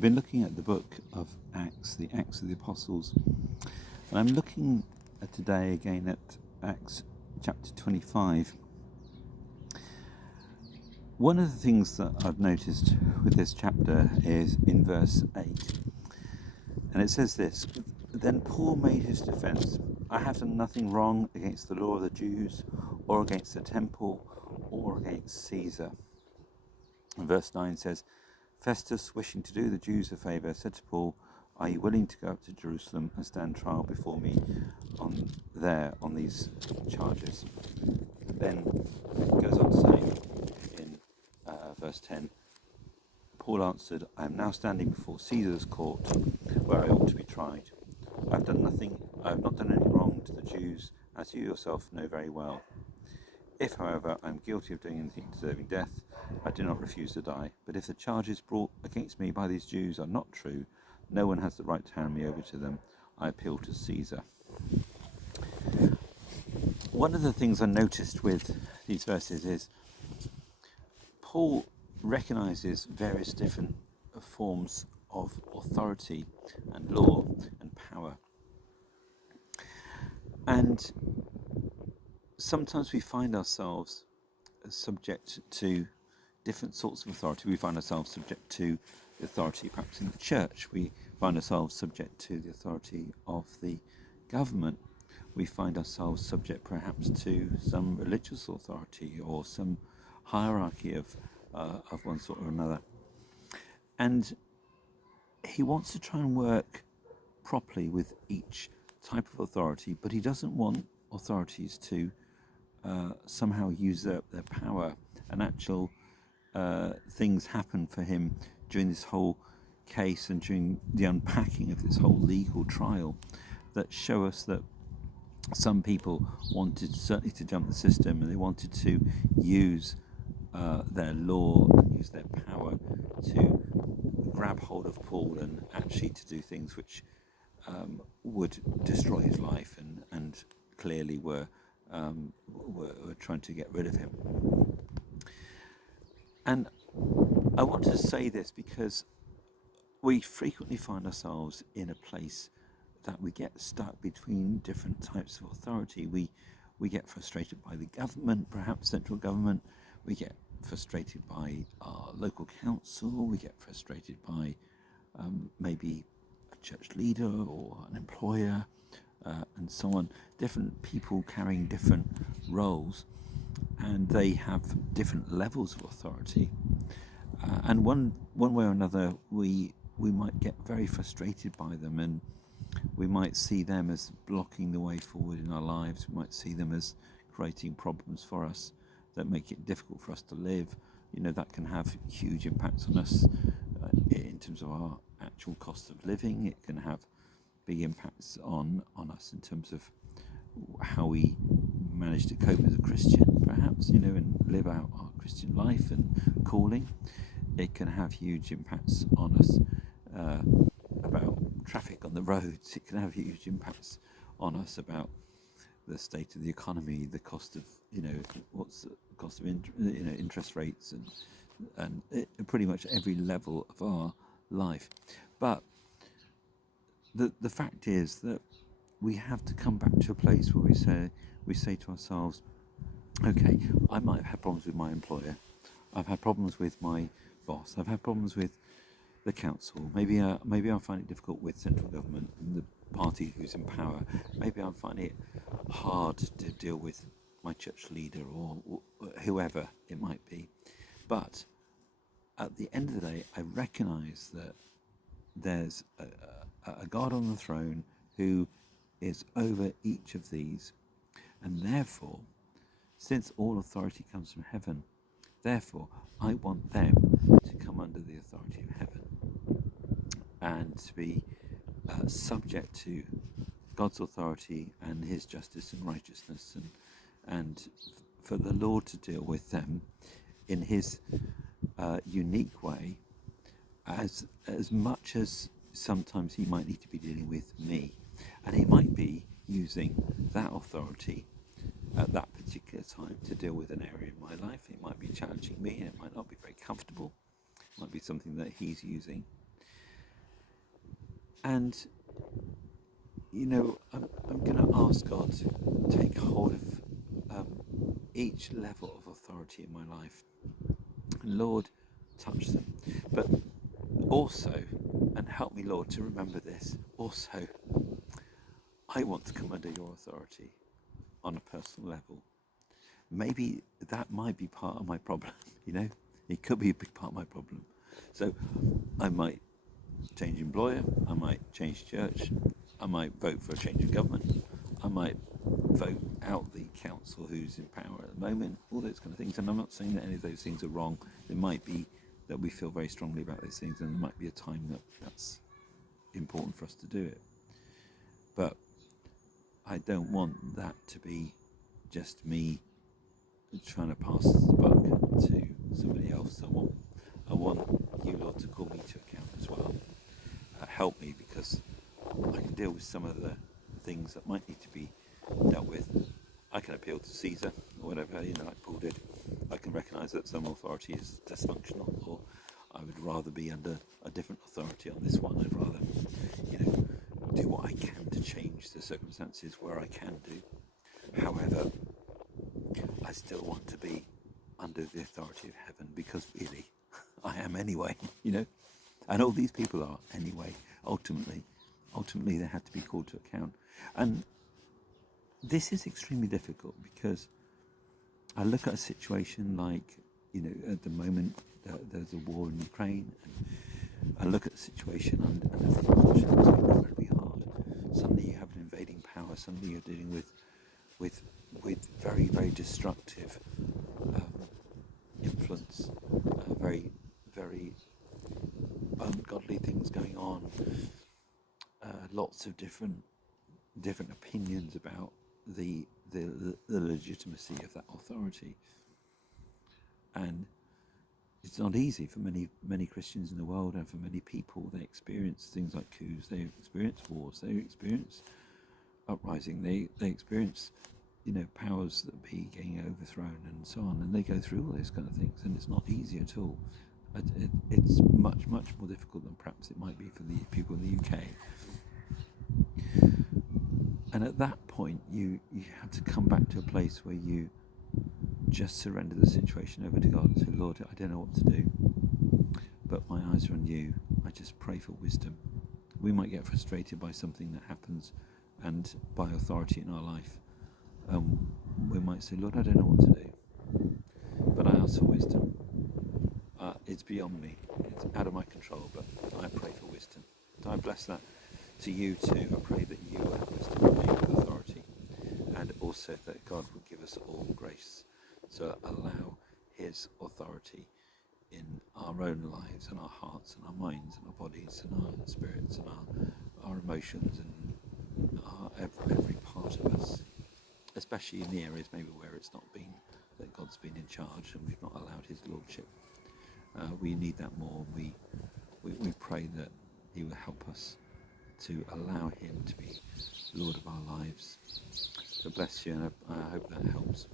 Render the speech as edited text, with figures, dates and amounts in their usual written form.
I've been looking at the book of Acts, the Acts of the Apostles, and I'm looking at today again at Acts chapter 25. One of the things that I've noticed with this chapter is in verse 8, and it says this: "Then Paul made his defense. I have done nothing wrong against the law of the Jews, or against the temple, or against Caesar." And verse 9 says, "Festus, wishing to do the Jews a favour, said to Paul, 'Are you willing to go up to Jerusalem and stand trial before me on these charges?'" Then it goes on to say in verse 10, "Paul answered, 'I am now standing before Caesar's court, where I ought to be tried. I have not done any wrong to the Jews, as you yourself know very well. If, however, I am guilty of doing anything deserving death, I do not refuse to die. But if the charges brought against me by these Jews are not true, no one has the right to hand me over to them. I appeal to Caesar.'" One of the things I noticed with these verses is Paul recognizes various different forms of authority and law and power. And sometimes we find ourselves subject to different sorts of authority. We find ourselves subject to the authority perhaps in the church. We find ourselves subject to the authority of the government. We find ourselves subject perhaps to some religious authority or some hierarchy of one sort or another. And he wants to try and work properly with each type of authority, but he doesn't want authorities to somehow usurp their power, and actual things happen for him during this whole case and during the unpacking of this whole legal trial that show us that some people wanted certainly to jump the system, and they wanted to use their law and use their power to grab hold of Paul and actually to do things which would destroy his life, and clearly were trying to get rid of him. And I want to say this because we frequently find ourselves in a place that we get stuck between different types of authority. We get frustrated by the government, perhaps central government. We get frustrated by our local council. We get frustrated by maybe a church leader or an employer, and so on. Different people carrying different roles, and they have different levels of authority. And one way or another, we might get very frustrated by them, and we might see them as blocking the way forward in our lives. We might see them as creating problems for us that make it difficult for us to live. That can have huge impacts on us in terms of our actual cost of living. It can have big impacts on us in terms of how we manage to cope as a Christian, perhaps, and live out our Christian life and calling. It can have huge impacts on us about traffic on the roads. It can have huge impacts on us about the state of the economy, the cost of, what's the cost of interest rates, and pretty much every level of our life. But the fact is that we have to come back to a place where we say to ourselves, okay, I might have had problems with my employer. I've had problems with my boss. I've had problems with the council. Maybe I find it difficult with central government and the party who's in power. Maybe I find it hard to deal with my church leader or whoever it might be. But at the end of the day, I recognise that there's a God on the throne who is over each of these, and therefore, since all authority comes from heaven, therefore I want them to come under the authority of heaven and to be subject to God's authority and his justice and righteousness, and for the Lord to deal with them in his unique way, as much as sometimes he might need to be dealing with me, and he might be using that authority at that particular time to deal with an area in my life. It might be challenging me, and it might not be very comfortable. It might be something that he's using. And, I'm going to ask God to take hold of each level of authority in my life. Lord, touch them. But also, and help me, Lord, to remember this, also, I want to come under your authority on a personal level. Maybe that might be part of my problem, It could be a big part of my problem. So I might change employer, I might change church, I might vote for a change of government, I might vote out the council who's in power at the moment, all those kind of things. And I'm not saying that any of those things are wrong. It might be that we feel very strongly about those things, and there might be a time that's important for us to do it. But I don't want that to be just me trying to pass the buck to somebody else. I want you, Lord, to call me to account as well. Help me, because I can deal with some of the things that might need to be dealt with. I can appeal to Caesar or whatever, like Paul did. I can recognise that some authority is dysfunctional, or I would rather be under a different authority on this one. I'd rather, do what I can to change the circumstances where I can do. However, I still want to be under the authority of heaven, because really, I am anyway, and all these people are anyway. Ultimately, they had to be called to account. And this is extremely difficult, because I look at a situation like, at the moment, there's a war in Ukraine, and I look at the situation and I think, gosh, it's incredibly hard. Suddenly you have an invading power, suddenly you're dealing with very, very destructive influence, very, very ungodly things going on, lots of different opinions about the legitimacy of that authority. And it's not easy for many Christians in the world, and for many people. They experience things like coups, they experience wars, they experience uprising, they experience powers that be getting overthrown and so on, and they go through all those kind of things, and it's not easy at all. It's much more difficult than perhaps it might be for the people in the UK. And at that point, you have to come back to a place where you just surrender the situation over to God and say, Lord, I don't know what to do, but my eyes are on you. I just pray for wisdom. We might get frustrated by something that happens, and by authority in our life, we might say, Lord, I don't know what to do, but I ask for wisdom. It's beyond me. It's out of my control, but I pray for wisdom. So I bless that to you too. I pray that you will help us to remain with authority, and also that God will give us all grace to allow his authority in our own lives, and our hearts, and our minds, and our bodies, and our spirits, and our emotions, and every part of us, especially in the areas maybe where it's not been, that God's been in charge and we've not allowed his lordship. We need that more. We pray that he will help us to allow him to be Lord of our lives. So bless you, and I hope that helps.